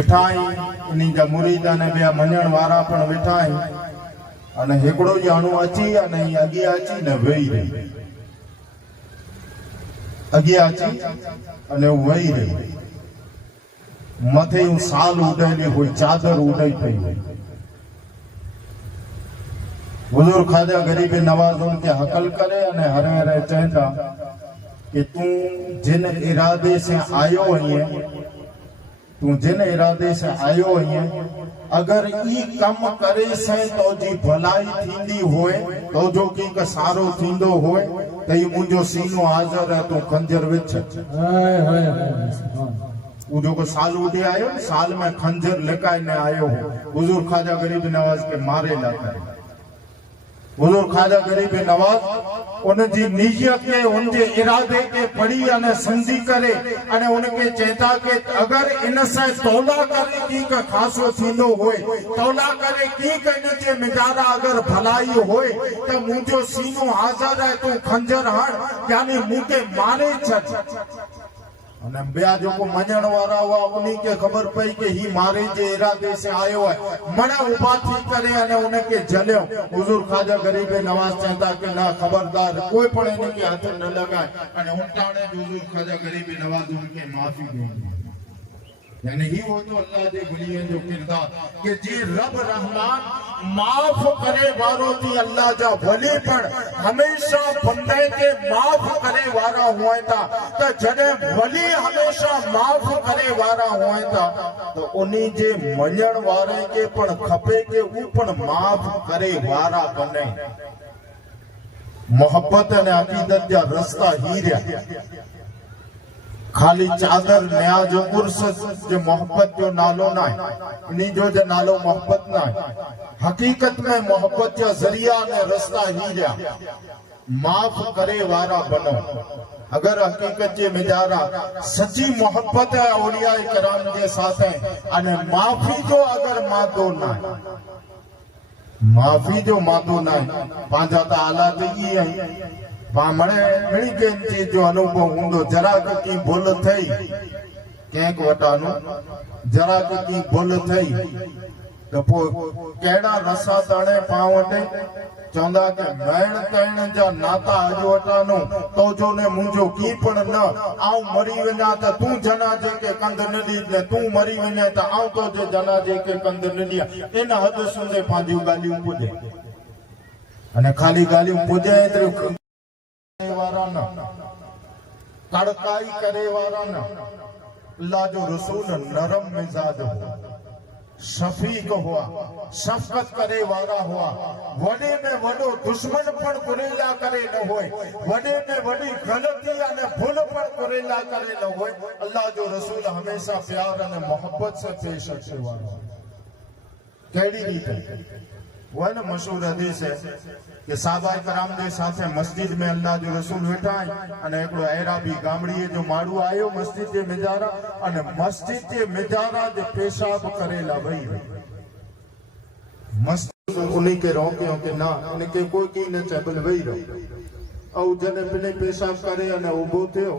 વેઠાઈ ની મુરીદાને બે મજણ વારા પણ વેઠાઈ અને હેકડો જાણું આચી અને અગી આચી ને વહી રહી. અગી આચી અને વહી રહી. મથે હું સાલ ઉડાયેલી હોય, ચાદર ઉડાઈ થઈ હોય. હુજુર ખાજા ગરીબે નવાઝોન કે હકલ કરે અને હરે હરે ચહેતા કે તું જેને ઈરાદે સે આયો અહીંયા તું જેને ઈરાદે સે આયો અહીંયા. અગર ઈ કમ કરે સે તો જી ભલાઈ થીંદી હોય તો જો કંઈક સારો થીંદો હોય તો ઈ મુંજો સીનો હાજર હે તું ખંજર વિચ. હાય હાય હું જો કો સાલ ઉઠી આયો સાલમાં ખંજર લકાઈને આયો હુઝુર ખાજા ગરીબ નવાઝ કે મારેલા કરે حضور خواجہ غریب نواز ان جی نیت کے ان جے ارادے کے پڑھی انے سمجھی کرے انے ان کے چہتا کہ اگر ان سے تولا کرے کی کا خاصو سینو ہوئے تولا کرے کی کا ان جے مجارا اگر بھلائی ہوئے تو مجھے سینو حاضر ہے تو خنجر ہڑ یعنی مجھے مانے چھت અને બે લોકો મજણ વાળા હોય કે ખબર પડી કે હી મારે જે ઈરાદે સે આયો હોય, મને ઊભા થી કરે અને ઉને કે જલ્યો. હુઝુર ખાજા ગરીબે નવાઝ ચાહતા કે ના, ખબરદાર, કોઈ પણ એને કે હાથ ન લગાય. અને ઉંટાણે જ હુઝુર ખાજા ગરીબે નવાઝ ઉન કે માફી દો યાની હી વો અલ્લાહ દે ગુલિયન જો કિરદાર કે જે રબ રહમાન માફ કરે વારો થી અલ્લાહ જા વલી પણ હંમેશા બંદે કે માફ કરે વારા હોય તા. તો જને વલી હંમેશા માફ કરે વારા હોય તા, તો ઉની જે મજણ વારે કે પણ ખપે કે ઉ પણ માફ કરે વારા બને. મોહબ્બત અને અકીદત રસ્તા હી خالی چادر، نیا جو ارست جو محبت جو نالو نہ ہے، انہی جو جو نالو محبت نہ ہے۔ حقیقت میں محبت جو ذریعہ نے رستہ ہی لیا۔ معاف کرے وارا بنو۔ اگر حقیقت جے مجارہ سچی محبت ہے، اولیاء اکرام کے ساتھ ہیں انہیں معافی جو اگر مادو نہ ہے۔ معافی جو مادو نہ ہے پانچہ تعالیٰ دیئی یہ ہے ભામણે મળી ગઈ જો અનુભવ ઊંડો જરાક કી ભૂલ થઈ, ક્યાંક વટાનું, જરાક કી ભૂલ થઈ કેડા રસા તણે પાવટે ચોંદા કે મેણ તણ જા નાતા અજવટાનું તો જો ને મુંજો કી પણ ન, આવ મરી વિના તા તું જના જે કે કંદ નદી ને તું મરી વિના તા આવ તો જે જના જે કે કંદ નદી. એના હદ સુંદે પાંધી ગાલી પૂજે. અને ખાલી ગાલી પૂજે वाराना کڑکائی کرے وارن اللہ جو رسول نرم مزاج ہو شفیق ہوا، شفقت کرے وارا ہوا۔ وڑے میں وڑو دشمن پر کریلا کرے نہ ہوئے۔ وڑے میں وڑی غلطی آنے بھول پر کریلا کرے نہ ہوئے۔ اللہ جو رسول ہمیشہ پیار آنے محبت سے پیش اچھے وارا کیڑی نہیں کرے હોય ને મશહૂર હદીસ છે કે સાબાઈ કરામદેવ સાથે મસ્જિદ મેં અલ્લાહ જો રસૂલ બેઠા અને એકડો એરાબી ગામડીએ જો માડું આવ્યો મસ્જિદ જે મેજારા અને મસ્જિદ જે મેજારા જે પેશાબ કરેલા ભાઈ. મસ્જિદ ઉની કે રોક્યો કે ના, અને કે કોઈ કી ન ચબલ વઈ રહ્યો ઔ જને પેશાબ કરે અને ઊભો થયો.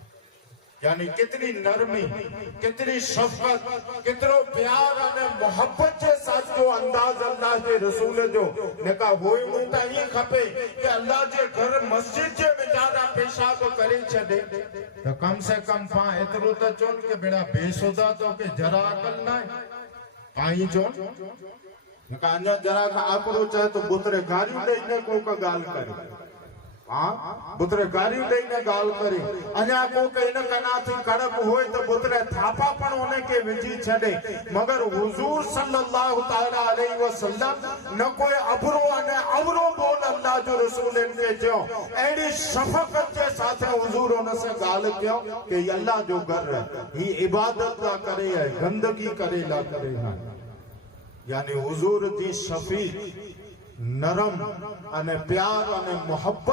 يعني ڪتني نرمي ڪتني شفڪت ڪتنو پيار اني محبت جي ساٿ جو انداز الله جي رسول جو. نيڪا هو ئي مون ته ائين کپي ڪه الله جي گهر مسجد جي مجارا پيشاب ڪري ڇڏي ته ڪم سي ڪم پاڻ ايترو ته چون ڪه ٻيڙا بيسدا تو ڪه ذرا عقل نه آهي پاڻي چون نيڪا اڃا ذرا کان آڪڙو چئي تو بتري گاريون ڏيئي نه ڪو ڪا ڳالهه ڪري ہاں؟ بدرے گاریوں دے انہیں گال کرے۔ انیا کو کہ انہیں کنا تھی کڑک ہوئے تو بدرے تھاپا پڑھ ہونے کے وجی چھڑے۔ مگر حضور صلی اللہ علیہ وسلم نہ کوئی عبرو انہیں عبرو بول اللہ جو رسول ان کے جو اینی شفقت کے ساتھ ہیں حضور انہیں سے گال کیا کہ یہ اللہ جو گر رہے ہی عبادت کا کرے ہے، گندگی کرے لا کرے ہیں یعنی حضور دی شفیق، نرم انہیں پیار انہیں محبت